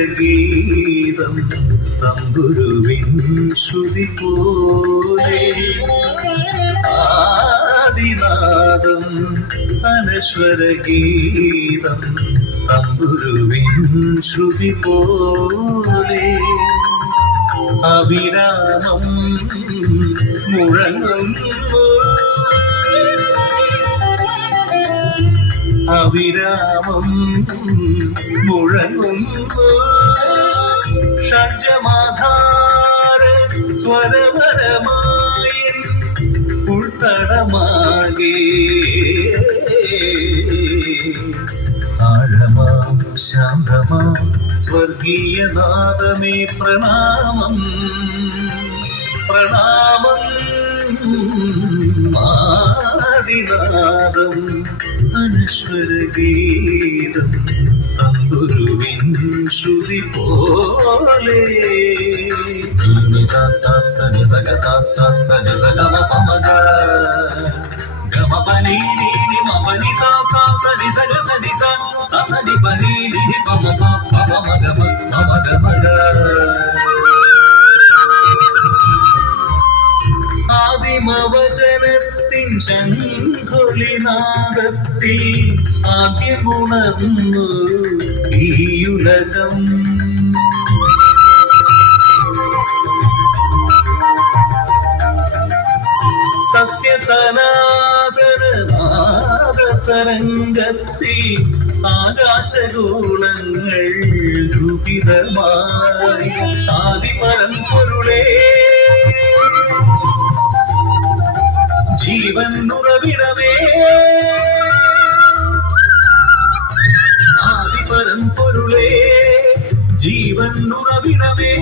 അനശ്വരഗീതം തമ്പുരുവിൻ ശ്രുതി പോലെ ആദിനാദം അനശ്വരഗീതം തമ്പുരുവിൻ ശ്രുതി പോലെ അവിരാമം മുഴങ്ങുന്നു അവിരാമം മുഴങ്ങുന്നു ഷഡ്ജമാധാര സ്വരപരമായ ഉൾത്തടമാകെ ആഴമാം ശാന്തമാം സ്വർഗീയനാദമേ പ്രണാമം പ്രണാമം ആദിനാദം അനശ്വരഗീതം തമ്പുരുവിൻ ശ്രുതി പോലെ ആദിമവചനത്തിൻ ശംഖുലിനാദത്തിൽ ആദ്യമുണർന്നു ഈയുലകം സത്യസനാതനനാദതരംഗത്തിൽ ആകാശഗോളങ്ങൾ രൂപിതമായി ആദിപരമ്പൊരുളേ ജീവൻ ഉറവിടമേ ആദിപരമ്പൊരുളേ ജീവൻ ഉറവിടമേ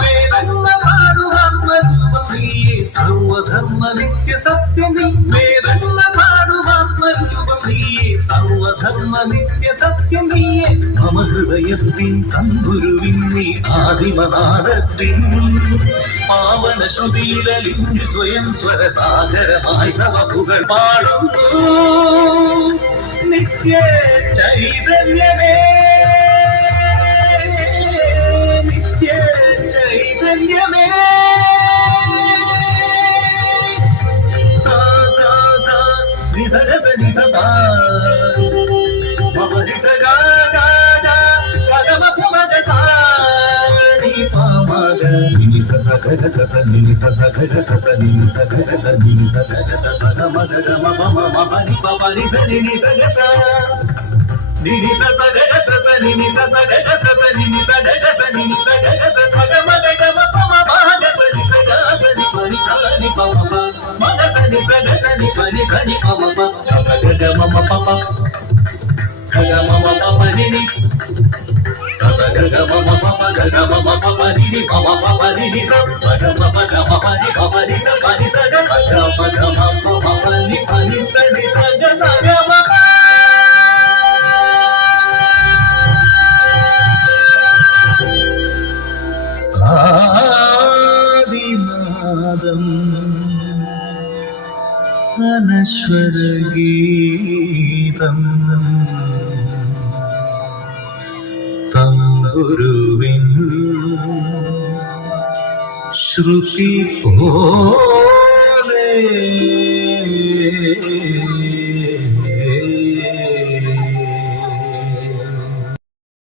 വേദങ്ങൾ പാടുവാത്മരൂപം നീയേ സർവധർമ്മ നിത്യ സത്യം നീ വേദങ്ങൾ പാടുവാത്മരൂപം നീയേ സർവധർമ്മ നിത്യ സത്യം നീയേ മമ ഹൃദയത്തിൻ തമ്പുരുവിൻ നീ ആദിമനാദത്തിൻ പാവന ശ്രുതിയിലലിഞ്ഞു സ്വയം സ്വരസാഗരമായി തവ പുകൾ പാടുന്നു നിത്യ ചൈതന്യമേ നിത്യ ചൈതന്യമേ സാ സാ സാ നിധഗ നിധ മമരി സഗാ ഗാ ഗാ സഗമ പമഗ സാ നി പമഗ നി സ സഗ സ നി സ സഗ സ നി സഗ സ നി സഗ സ സഗമ ഗ మ మ మ നി പ പ നി ധ നി നി സഗ സ നി നി സ സഗ സ ಸ ನಿ ನಿ ಸ ಸಗ ಸ ಸ ನಿ ನಿ ಸಗ ಸ ನಿ ನಿ ಸಗ ಸ ಸಗ ಮ ಗ ಗ ಮ ಪ ಮ ಪ ಗ ಸ ನಿ ಸಗ ಸ ನಿ ಪ ನಿ ಸ ನಿ ಪ ಮ ಪ ಮ ಗ ಸ ನಿ ಸಗ ಸ ನಿ ಪ ನಿ ಸ ನಿ ಪ ಮ ಪ ಸ ಸ ಗ ಗ ಮ ಮ ಪ ಪ ಗ ಗ ಮ ಮ ಪ ಪ ನಿ ನಿ ಸ ಸ ಗ ಗ ಮ ಮ ಪ ಪ ಗ ಗ ಮ ಮ ಪ ಪ ನಿ ನಿ ಪ ಮ ಪ ಪ ನಿ ನಿ ಸ ಸ ಗ ಮ ಪ ಗ ಮ ಪ ನಿ ಪ ಪ ನಿ ಸ ಪ ನಿ ಸ ಗ ಸ ಗ ಮ ಗ ಮ ಪ ಮ ಪ ನಿ ಪ ನಿ ಸ ನಿ ಸ ಗ ಸ ಗ ಮ ಪ ആദിനാദം അനശ്വരഗീതം തമ്പുരുവിൻ ശ്രുതി പോ